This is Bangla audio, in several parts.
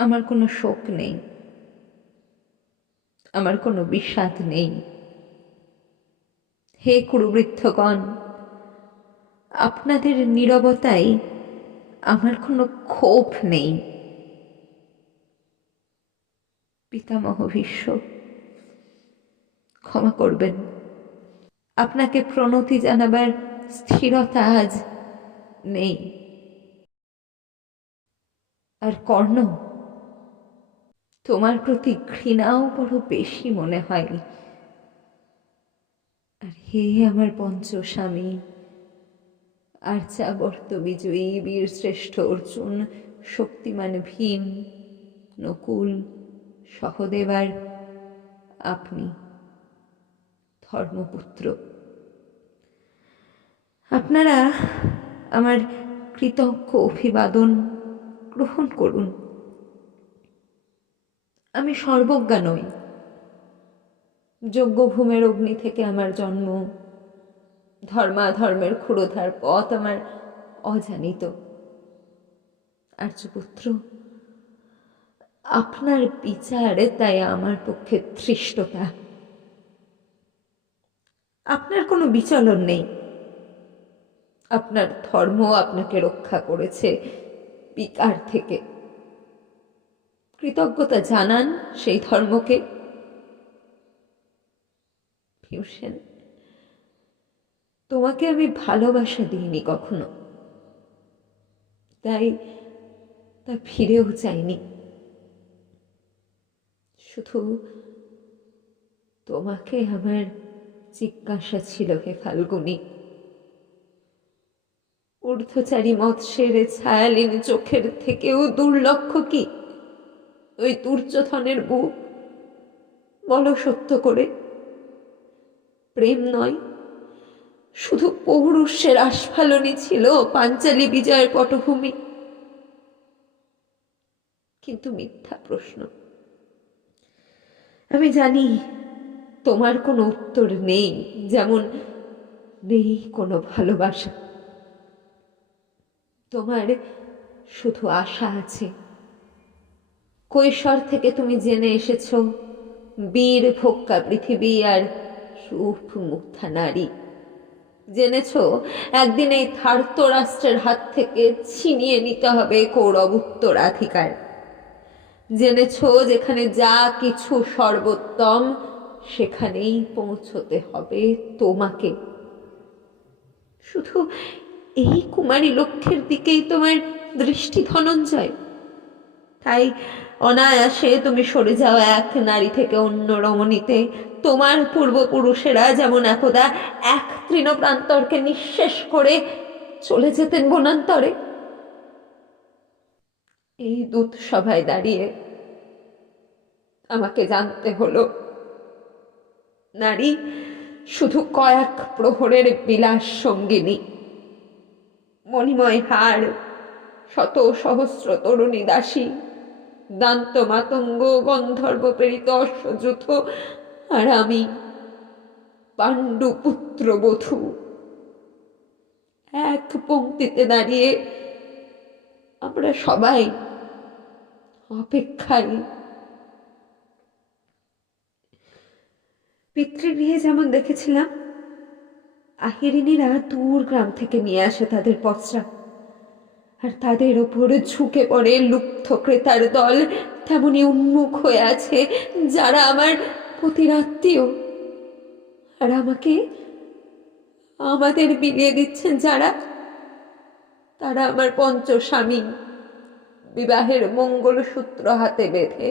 আমার কোনো শোক নেই। আমার কোনো বিষাদ নেই। হে কুরুবৃদ্ধগণ আপনাদের নীরবতায় আমার কোনো ক্ষোভ নেই। পিতামহ ভীষ্ম, ক্ষমা করবেন। আপনাকে প্রণতি জানাবার স্থিরতা আজ নেই। আর কর্ণ তোমার প্রতি ঘৃণাও বড় বেশি মনে হয়। আর হে আমার পঞ্চস্বামী আর্যাবর্ত বিজয়ী বীর শ্রেষ্ঠ অর্জুন, শক্তিমান ভীম, নকুল সহদেবার আপনি, ধর্মপুত্র। আপনারা আমার কৃতজ্ঞ অভিবাদন গ্রহণ করুন। আমি সর্বজ্ঞা নই। যজ্ঞভূমের অগ্নি থেকে আমার জন্ম, ধর্মাধর্মের ক্ষুরোধার পথ আমার অজানিত। আর্যপুত্র, আপনার বিচারে তাই আমার পক্ষে ধৃষ্টতা। আপনার কোনো বিচলন নেই। আপনার ধর্ম আপনাকে রক্ষা করেছে বিকার থেকে। কৃতজ্ঞতা জানান সেই ধর্মকে। তোমাকে আমি ভালোবাসা দিইনি কখনো। তাই, তা ফিরেও চাইনি। শুধু তোমাকে আমার জিজ্ঞাসা ছিল হে ফাল্গুনি। ঊর্ধ্বচারী মৎস্যের ছায়ালিনী চোখের থেকেও দুর্লক্ষ কি? ওই দুর্যোধনের বুক। বলো সত্য করে। প্রেম নয়, শুধু পৌরুষের আস্ফালনই ছিল পাঞ্চালী বিজয়ের পটভূমি। কিন্তু মিথ্যা প্রশ্ন। আমি জানি তোমার কোনো উত্তর নেই, যেমন নেই কোনো ভালোবাসা। তোমার শুধু আশা আছে। কৈশোর থেকে তুমি জেনে এসেছ, বীর ভোক্কা পৃথিবী আর রূপ মুগ্ধা নারী। জেনেছ, একদিন এই থার্ত রাষ্ট্রের হাত থেকে ছিনিয়ে নিতে হবে কৌরব উত্তরাধিকার। জেনেছ, যেখানে যা কিছু সর্বোত্তম, সেখানেই পৌঁছতে হবে তোমাকে। শুধু এই কুমারী লক্ষ্যের দিকেই তোমার দৃষ্টি ধনঞ্জয় তাই অনায়াসে তুমি সরে যাও এক নারী থেকে অন্য রমণীতে। তোমার পূর্বপুরুষেরা যেমন একদা এক তৃণপ্রান্তরকে নিঃশেষ করে চলে যেতেন বনান্তরে। এই দূত সভায় দাঁড়িয়ে আমাকে জানতে হলো, নারী শুধু কয়েক প্রহরের বিলাস সঙ্গিনী, মণিময় হার, শত সহস্র তরুণী দাসী দান্ত মাতঙ্গ গন্ধর্ব প্রেরিত অশ্বযুথ আর আমি পাণ্ডু পুত্র বধূ। এক পঙ্ক্তিতে দাঁড়িয়ে আমরা সবাই অপেক্ষায়। পিতৃগৃহে যেমন দেখেছিলাম, আহিরিনীরা দূর গ্রাম থেকে নিয়ে আসে তাদের পচরা আর তাদের ওপর ঝুঁকে পড়ে লুপ্ত ক্রেতার দল তেমনি উন্মুখ হয়ে আছে, যারা আমার প্রতিরাত্মীয় আর আমাকে আমাদের বিলিয়ে দিচ্ছেন যারা? তারা আমার পঞ্চস্বামী। বিবাহের মঙ্গলসূত্র হাতে বেঁধে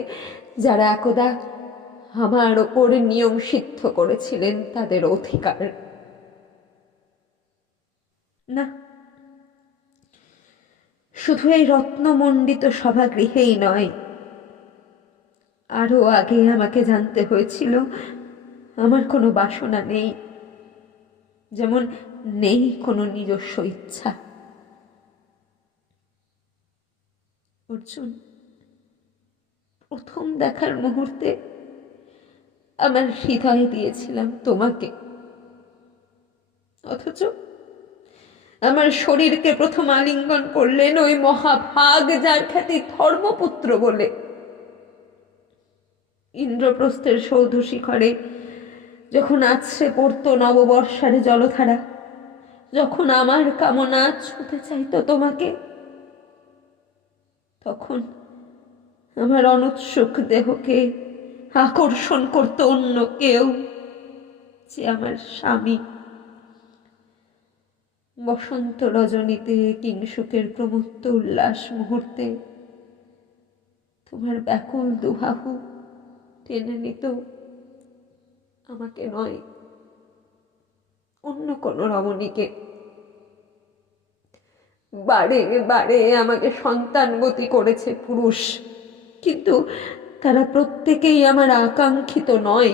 যারা একদা আমার ওপর নিয়ম সিদ্ধ করেছিলেন তাদের অধিকার। না শুধু এই রত্নমণ্ডিত সভাগৃহেই নয়। আরও আগে আমাকে জানতে হয়েছিল, আমার কোনো বাসনা নেই, যেমন নেই কোনো নিজস্ব ইচ্ছা। অর্জুন, প্রথম দেখার মুহূর্তে আমার হৃদয়ে দিয়েছিলাম তোমাকে। অথচ আমার শরীরকে প্রথম আলিঙ্গন করলেন ওই মহাভাগ যার খ্যাতি ধর্মপুত্র বলে। ইন্দ্রপ্রস্থের সৌধ শিখরে যখন আছড়ে পড়তো নববর্ষার জলধারা, যখন আমার কামনা ছুতে চাইতো তোমাকে, তখন আমার অনুৎসুক দেহকে আকর্ষণ করতো অন্য কেউ যে আমার স্বামী। বসন্ত রজনীতে কিংসুকের প্রমত্ত উল্লাস মুহূর্তে। তোমার ব্যাকুল দুহাহু টেনে নিত। আমাকে নয়, অন্য কোনো রমণীকে। বারে বারে আমাকে সন্তানবতী করেছে পুরুষ, কিন্তু তারা প্রত্যেকেই আমার আকাঙ্ক্ষিত নয়।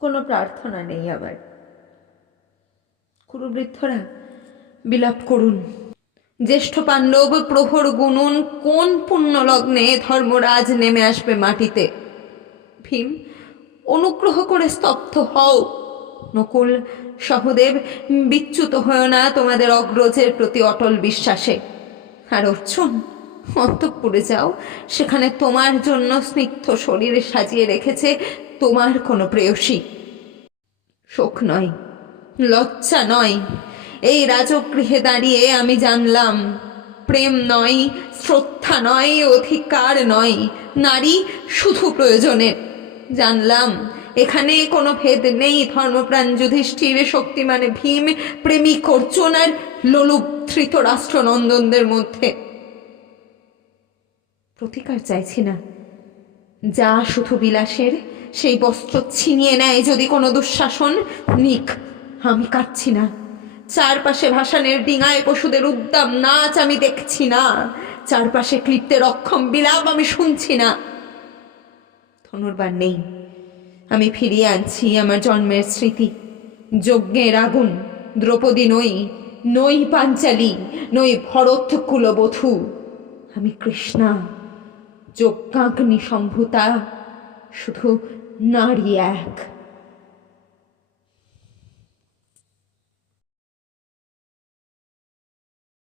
কোনো প্রার্থনা নেই আমার কুরুবৃদ্ধরা বিলাপ করুন। জ্যেষ্ঠ পাণ্ডব প্রহর গুনুন, কোন পুণ্য লগ্নে ধর্মরাজ নেমে আসবে মাটিতে? ভীম, অনুগ্রহ করে স্তব্ধ হও। নকুল, সহদেব, বিচ্যুত হয় না তোমাদের অগ্রজের প্রতি অটল বিশ্বাসে। আর অর্জুন, অন্তঃপুরে যাও, সেখানে তোমার জন্য স্নিগ্ধ শরীরে সাজিয়ে রেখেছে তোমার কোনো প্রেয়সী। শোক নয়। লজ্জা নয়। এই রাজগৃহে দাঁড়িয়ে আমি জানলাম, প্রেম নয়, শ্রদ্ধা নয়, অধিকার নয়, নারী শুধু প্রয়োজনের জানলাম, এখানে কোনো ভেদ নেই, ধর্মপ্রাণ যুধিষ্ঠির, শক্তিমানে ভীম, প্রেমিক অর্জুন আর লোলুপ ধৃতরাষ্ট্র নন্দনদের মধ্যে। প্রতিকার চাইছি না। যা শুধু বিলাসের, সেই বস্ত্র ছিনিয়ে নেয় যদি কোনো দুঃশাসন, নিক। আমি কাটছি না। চারপাশে ভাসানের ডিঙায় পশুদের উদ্দাম, নাচ আমি দেখছি না। চারপাশে ক্লিপ্তের অক্ষম বিলাপ আমি শুনছি না। ধনুর্বার নেই। আমি ফিরিয়ে আনছি আমার জন্মের স্মৃতি। যজ্ঞের আগুন, দ্রৌপদী নই নই পাঞ্চালী, নই ভরত কুলবধূ। আমি কৃষ্ণা যজ্ঞাগ্নি সম্ভূতা শুধু নারী এক।